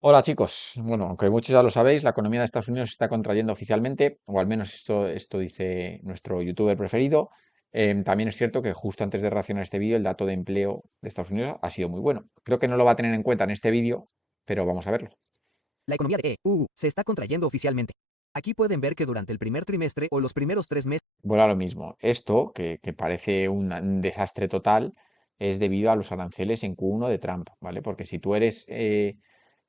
Hola chicos, bueno, aunque muchos ya lo sabéis, la economía de Estados Unidos se está contrayendo oficialmente, o al menos esto dice nuestro youtuber preferido. También es cierto que justo antes de reaccionar a este vídeo, el dato de empleo de Estados Unidos ha sido muy bueno. Creo que no lo va a tener en cuenta en este vídeo, pero vamos a verlo. La economía de EU se está contrayendo oficialmente. Aquí pueden ver que durante el primer trimestre o los primeros 3 meses. Vuelvo a lo mismo. Esto, que parece un desastre total, es debido a los aranceles en Q1 de Trump, ¿vale? Porque si tú eres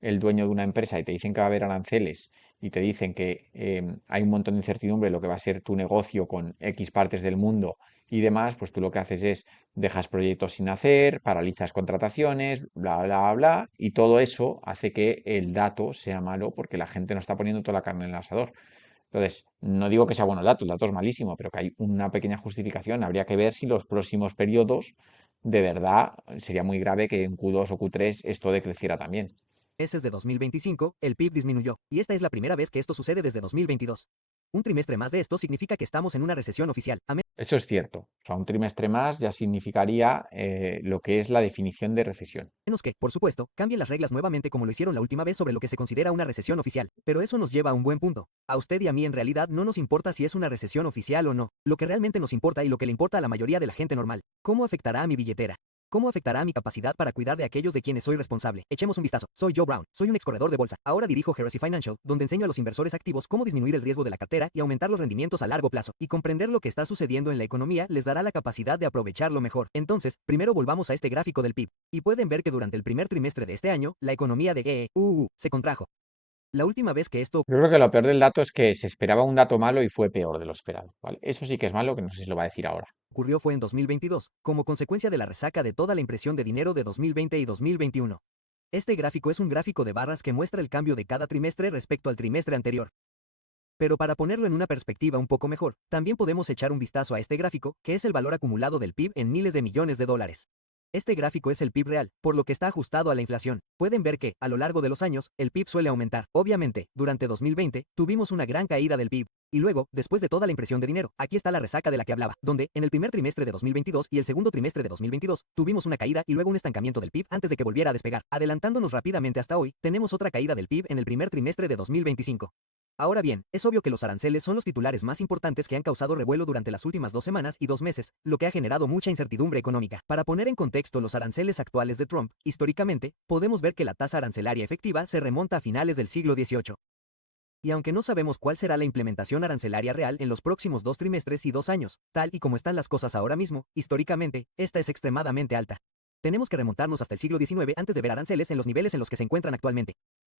el dueño de una empresa y te dicen que va a haber aranceles y te dicen que hay un montón de incertidumbre en lo que va a ser tu negocio con X partes del mundo y demás, pues tú lo que haces es dejas proyectos sin hacer, paralizas contrataciones, bla, bla, bla, y todo eso hace que el dato sea malo porque la gente no está poniendo toda la carne en el asador. Entonces, no digo que sea bueno el dato es malísimo, pero que hay una pequeña justificación. Habría que ver si los próximos periodos, de verdad, sería muy grave que en Q2 o Q3 esto decreciera también. Meses de 2025, el PIB disminuyó, y esta es la primera vez que esto sucede desde 2022. Un trimestre más de esto significa que estamos en una recesión oficial, a Eso es cierto. O sea, un trimestre más ya significaría lo que es la definición de recesión. menos que, por supuesto, cambien las reglas nuevamente como lo hicieron la última vez sobre lo que se considera una recesión oficial. Pero eso nos lleva a un buen punto. A usted y a mí en realidad no nos importa si es una recesión oficial o no. Lo que realmente nos importa y lo que le importa a la mayoría de la gente normal. ¿Cómo afectará a mi billetera? ¿Cómo afectará a mi capacidad para cuidar de aquellos de quienes soy responsable? Echemos un vistazo. Soy Joe Brown. Soy un ex corredor de bolsa. Ahora dirijo Heresy Financial, donde enseño a los inversores activos cómo disminuir el riesgo de la cartera y aumentar los rendimientos a largo plazo. Y comprender lo que está sucediendo en la economía les dará la capacidad de aprovecharlo mejor. Entonces, primero volvamos a este gráfico del PIB. Y pueden ver que durante el primer trimestre de este año, la economía de EU se contrajo. La última vez que esto Yo creo que lo peor del dato es que se esperaba un dato malo y fue peor de lo esperado, ¿vale? Eso sí que es malo, que no sé si lo va a decir ahora. ocurrió fue en 2022, como consecuencia de la resaca de toda la impresión de dinero de 2020 y 2021. Este gráfico es un gráfico de barras que muestra el cambio de cada trimestre respecto al trimestre anterior. Pero para ponerlo en una perspectiva un poco mejor, también podemos echar un vistazo a este gráfico, que es el valor acumulado del PIB en miles de millones de dólares. Este gráfico es el PIB real, por lo que está ajustado a la inflación. Pueden ver que, a lo largo de los años, el PIB suele aumentar. Obviamente, durante 2020, tuvimos una gran caída del PIB. Y luego, después de toda la impresión de dinero, aquí está la resaca de la que hablaba, donde, en el primer trimestre de 2022 y el segundo trimestre de 2022, tuvimos una caída y luego un estancamiento del PIB antes de que volviera a despegar. Adelantándonos rápidamente hasta hoy, tenemos otra caída del PIB en el primer trimestre de 2025. Ahora bien, es obvio que los aranceles son los titulares más importantes que han causado revuelo durante las últimas 2 semanas y 2 meses, lo que ha generado mucha incertidumbre económica. Para poner en contexto los aranceles actuales de Trump, históricamente, podemos ver que la tasa arancelaria efectiva se remonta a finales del siglo XVIII. Y aunque no sabemos cuál será la implementación arancelaria real en los próximos 2 trimestres y 2 años, tal y como están las cosas ahora mismo, históricamente, esta es extremadamente alta. Tenemos que remontarnos hasta el siglo XIX antes de ver aranceles en los niveles en los que se encuentran actualmente.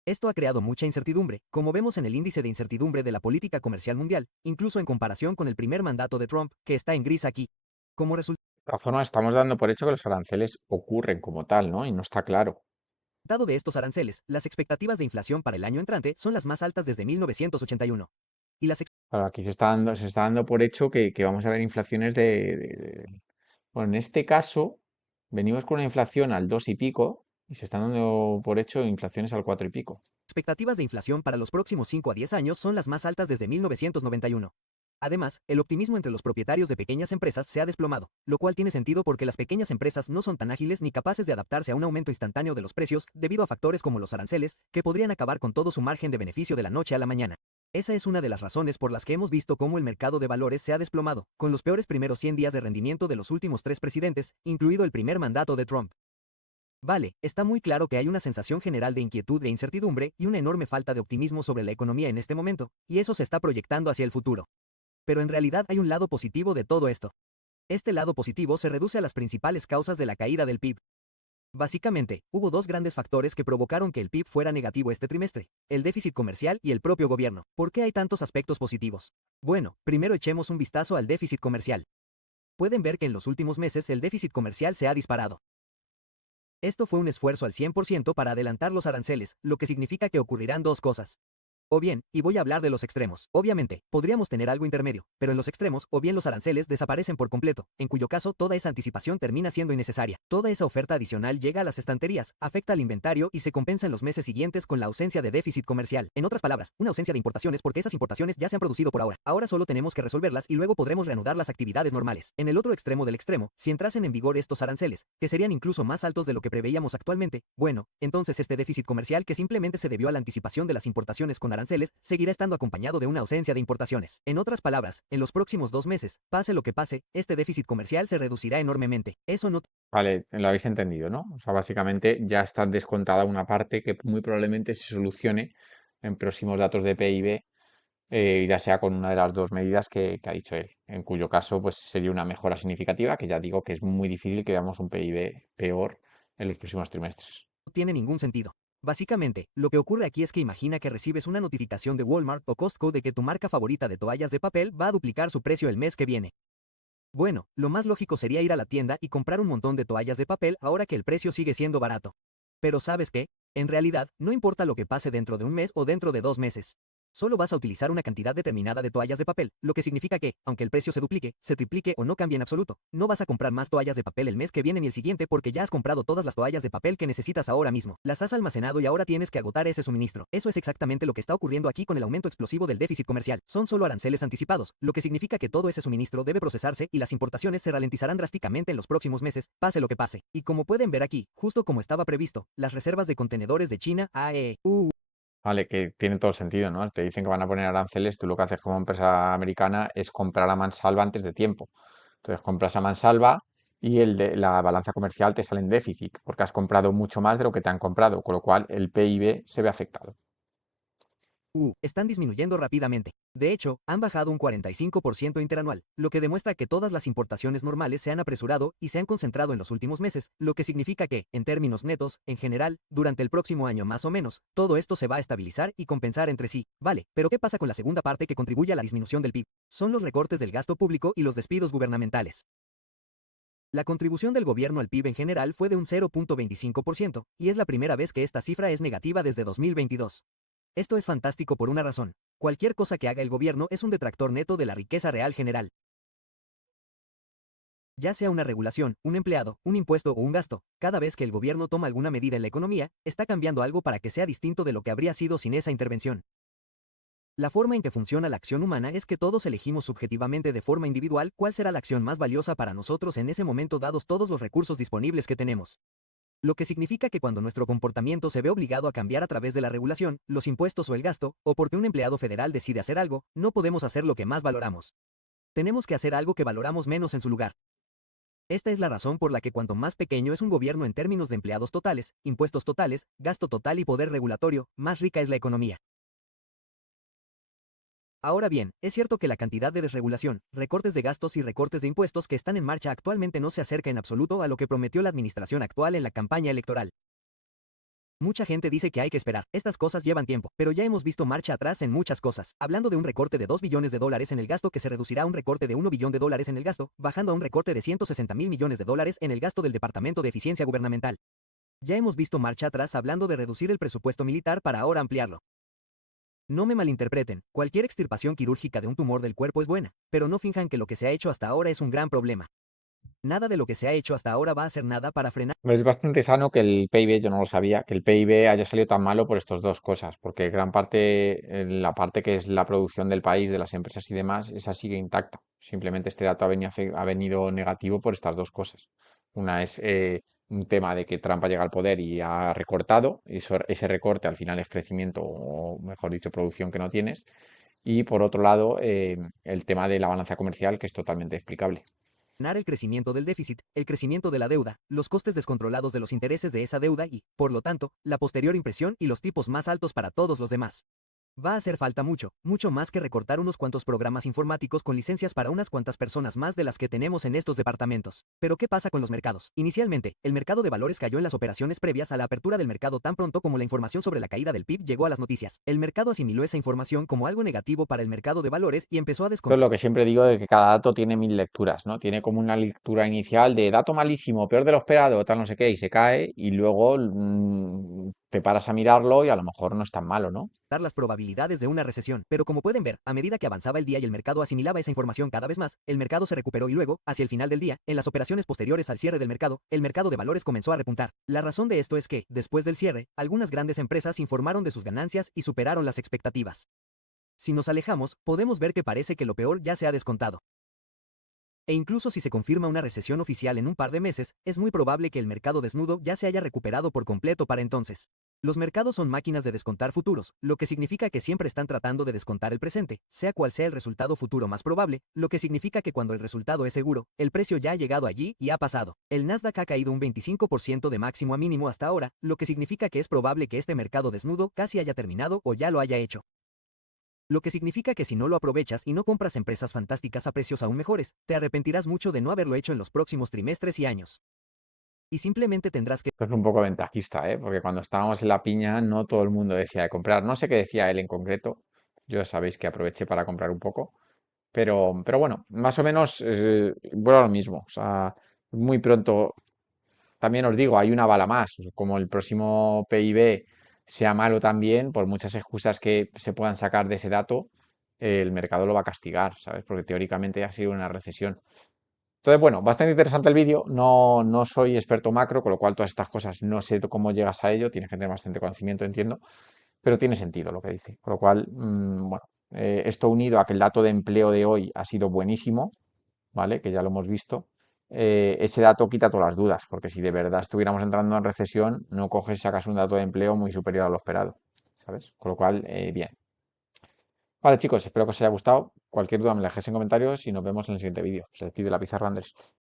Esto ha creado mucha incertidumbre, como vemos en el índice de incertidumbre de la política comercial mundial, incluso en comparación con el primer mandato de Trump, que está en gris aquí. Como De todas formas, estamos dando por hecho que los aranceles ocurren como tal, ¿no? Y no está claro. resultado de estos aranceles, las expectativas de inflación para el año entrante son las más altas desde 1981. Y las Claro, aquí se está dando por hecho que vamos a ver inflaciones Bueno, en este caso, venimos con una inflación al 2 y pico y se están dando por hecho inflaciones al 4 y pico. expectativas de inflación para los próximos 5 a 10 años son las más altas desde 1991. Además, el optimismo entre los propietarios de pequeñas empresas se ha desplomado, lo cual tiene sentido porque las pequeñas empresas no son tan ágiles ni capaces de adaptarse a un aumento instantáneo de los precios debido a factores como los aranceles, que podrían acabar con todo su margen de beneficio de la noche a la mañana. Esa es una de las razones por las que hemos visto cómo el mercado de valores se ha desplomado, con los peores primeros 100 días de rendimiento de los últimos 3 presidentes, incluido el primer mandato de Trump. Vale, está muy claro que hay una sensación general de inquietud e incertidumbre y una enorme falta de optimismo sobre la economía en este momento, y eso se está proyectando hacia el futuro. Pero en realidad hay un lado positivo de todo esto. Este lado positivo se reduce a las principales causas de la caída del PIB. Básicamente, hubo dos grandes factores que provocaron que el PIB fuera negativo este trimestre, el déficit comercial y el propio gobierno. ¿Por qué hay tantos aspectos positivos? Bueno, primero echemos un vistazo al déficit comercial. Pueden ver que en los últimos meses el déficit comercial se ha disparado. Esto fue un esfuerzo al 100% para adelantar los aranceles, lo que significa que ocurrirán dos cosas. O bien, y voy a hablar de los extremos. Obviamente, podríamos tener algo intermedio, pero en los extremos, o bien los aranceles desaparecen por completo, en cuyo caso toda esa anticipación termina siendo innecesaria. Toda esa oferta adicional llega a las estanterías, afecta al inventario y se compensa en los meses siguientes con la ausencia de déficit comercial. En otras palabras, una ausencia de importaciones porque esas importaciones ya se han producido por ahora. Ahora solo tenemos que resolverlas y luego podremos reanudar las actividades normales. En el otro extremo del extremo, si entrasen en vigor estos aranceles, que serían incluso más altos de lo que preveíamos actualmente, bueno, entonces este déficit comercial que simplemente se debió a la anticipación de las importaciones con aranceles, seguirá estando acompañado de una ausencia de importaciones. En otras palabras, en los próximos 2 meses, pase lo que pase, este déficit comercial se reducirá enormemente. Eso no Vale, lo habéis entendido, ¿no? O sea, básicamente ya está descontada una parte que muy probablemente se solucione en próximos datos de PIB, ya sea con una de las dos medidas que ha dicho él, en cuyo caso pues sería una mejora significativa, que ya digo que es muy difícil que veamos un PIB peor en los próximos trimestres. tiene ningún sentido. Básicamente, lo que ocurre aquí es que imagina que recibes una notificación de Walmart o Costco de que tu marca favorita de toallas de papel va a duplicar su precio el mes que viene. Bueno, lo más lógico sería ir a la tienda y comprar un montón de toallas de papel ahora que el precio sigue siendo barato. Pero ¿sabes qué? En realidad, no importa lo que pase dentro de un mes o dentro de 2 meses. Solo vas a utilizar una cantidad determinada de toallas de papel, lo que significa que, aunque el precio se duplique, se triplique o no cambie en absoluto, no vas a comprar más toallas de papel el mes que viene ni el siguiente porque ya has comprado todas las toallas de papel que necesitas ahora mismo. Las has almacenado y ahora tienes que agotar ese suministro. Eso es exactamente lo que está ocurriendo aquí con el aumento explosivo del déficit comercial. Son solo aranceles anticipados, lo que significa que todo ese suministro debe procesarse y las importaciones se ralentizarán drásticamente en los próximos meses, pase lo que pase. Y como pueden ver aquí, justo como estaba previsto, las reservas de contenedores de China, Vale, que tiene todo el sentido, ¿no? Te dicen que van a poner aranceles, tú lo que haces como empresa americana es comprar a mansalva antes de tiempo. Entonces compras a mansalva y la balanza comercial te sale en déficit, porque has comprado mucho más de lo que te han comprado, con lo cual el PIB se ve afectado. están disminuyendo rápidamente. De hecho, han bajado un 45% interanual, lo que demuestra que todas las importaciones normales se han apresurado y se han concentrado en los últimos meses, lo que significa que, en términos netos, en general, durante el próximo año más o menos, todo esto se va a estabilizar y compensar entre sí. Vale, pero ¿qué pasa con la segunda parte que contribuye a la disminución del PIB? Son los recortes del gasto público y los despidos gubernamentales. La contribución del gobierno al PIB en general fue de un 0.25%, y es la primera vez que esta cifra es negativa desde 2022. Esto es fantástico por una razón. Cualquier cosa que haga el gobierno es un detractor neto de la riqueza real general. Ya sea una regulación, un empleado, un impuesto o un gasto, cada vez que el gobierno toma alguna medida en la economía, está cambiando algo para que sea distinto de lo que habría sido sin esa intervención. La forma en que funciona la acción humana es que todos elegimos subjetivamente de forma individual cuál será la acción más valiosa para nosotros en ese momento dados todos los recursos disponibles que tenemos. Lo que significa que cuando nuestro comportamiento se ve obligado a cambiar a través de la regulación, los impuestos o el gasto, o porque un empleado federal decide hacer algo, no podemos hacer lo que más valoramos. Tenemos que hacer algo que valoramos menos en su lugar. Esta es la razón por la que cuanto más pequeño es un gobierno en términos de empleados totales, impuestos totales, gasto total y poder regulatorio, más rica es la economía. Ahora bien, es cierto que la cantidad de desregulación, recortes de gastos y recortes de impuestos que están en marcha actualmente no se acerca en absoluto a lo que prometió la administración actual en la campaña electoral. Mucha gente dice que hay que esperar. Estas cosas llevan tiempo, pero ya hemos visto marcha atrás en muchas cosas. Hablando de un recorte de 2 billones de dólares en el gasto que se reducirá a un recorte de 1 billón de dólares en el gasto, bajando a un recorte de 160 mil millones de dólares en el gasto del Departamento de Eficiencia Gubernamental. Ya hemos visto marcha atrás hablando de reducir el presupuesto militar para ahora ampliarlo. No me malinterpreten, cualquier extirpación quirúrgica de un tumor del cuerpo es buena, pero no finjan que lo que se ha hecho hasta ahora es un gran problema. Nada de lo que se ha hecho hasta ahora va a hacer nada para frenar. Es bastante sano que el PIB, yo no lo sabía, que el PIB haya salido tan malo por estas dos cosas, porque gran parte, la parte que es la producción del país, de las empresas y demás, esa sigue intacta. Simplemente este dato ha venido negativo por estas dos cosas. Una es un tema de que Trump ha llegado al poder y ha recortado, y ese recorte al final es crecimiento, o mejor dicho, producción que no tienes. Y por otro lado, el tema de la balanza comercial, que es totalmente explicable. El crecimiento del déficit, el crecimiento de la deuda, los costes descontrolados de los intereses de esa deuda y, por lo tanto, la posterior impresión y los tipos más altos para todos los demás. Va a hacer falta mucho, mucho más que recortar unos cuantos programas informáticos con licencias para unas cuantas personas más de las que tenemos en estos departamentos. Pero ¿qué pasa con los mercados? Inicialmente, el mercado de valores cayó en las operaciones previas a la apertura del mercado tan pronto como la información sobre la caída del PIB llegó a las noticias. El mercado asimiló esa información como algo negativo para el mercado de valores y empezó a Esto es descontar. lo que siempre digo de que cada dato tiene mil lecturas, ¿no? Tiene como una lectura inicial de dato malísimo, peor de lo esperado, tal no sé qué, y se cae, y luego te paras a mirarlo y a lo mejor no es tan malo, ¿no? Las probabilidades de una recesión, pero como pueden ver, a medida que avanzaba el día y el mercado asimilaba esa información cada vez más, el mercado se recuperó y luego, hacia el final del día, en las operaciones posteriores al cierre del mercado, el mercado de valores comenzó a repuntar. La razón de esto es que, después del cierre, algunas grandes empresas informaron de sus ganancias y superaron las expectativas. Si nos alejamos, podemos ver que parece que lo peor ya se ha descontado. E incluso si se confirma una recesión oficial en un par de meses, es muy probable que el mercado desnudo ya se haya recuperado por completo para entonces. Los mercados son máquinas de descontar futuros, lo que significa que siempre están tratando de descontar el presente, sea cual sea el resultado futuro más probable, lo que significa que cuando el resultado es seguro, el precio ya ha llegado allí y ha pasado. El Nasdaq ha caído un 25% de máximo a mínimo hasta ahora, lo que significa que es probable que este mercado desnudo casi haya terminado o ya lo haya hecho. Lo que significa que si no lo aprovechas y no compras empresas fantásticas a precios aún mejores, te arrepentirás mucho de no haberlo hecho en los próximos trimestres y años. Y simplemente tendrás que... Esto es un poco ventajista, ¿eh? Porque cuando estábamos en la piña no todo el mundo decía de comprar. No sé qué decía él en concreto. Yo sabéis que aproveché para comprar un poco. Pero bueno, más o menos vuelvo a lo mismo. O sea, muy pronto, también os digo, hay una bala más. Como el próximo PIB sea malo también, por muchas excusas que se puedan sacar de ese dato, el mercado lo va a castigar, ¿sabes? Porque teóricamente ha sido una recesión. Entonces, bueno, bastante interesante el vídeo. No soy experto macro, con lo cual todas estas cosas no sé cómo llegas a ello. Tienes que tener bastante conocimiento, entiendo, pero tiene sentido lo que dice. Con lo cual, bueno, esto unido a que el dato de empleo de hoy ha sido buenísimo, ¿vale? Que ya lo hemos visto. Ese dato quita todas las dudas, porque si de verdad estuviéramos entrando en recesión, no coges y sacas un dato de empleo muy superior a lo esperado, ¿sabes? Con lo cual, bien. Vale, chicos, espero que os haya gustado. Cualquier duda me la dejéis en comentarios y nos vemos en el siguiente vídeo. Se despide la pizarra, Andrés.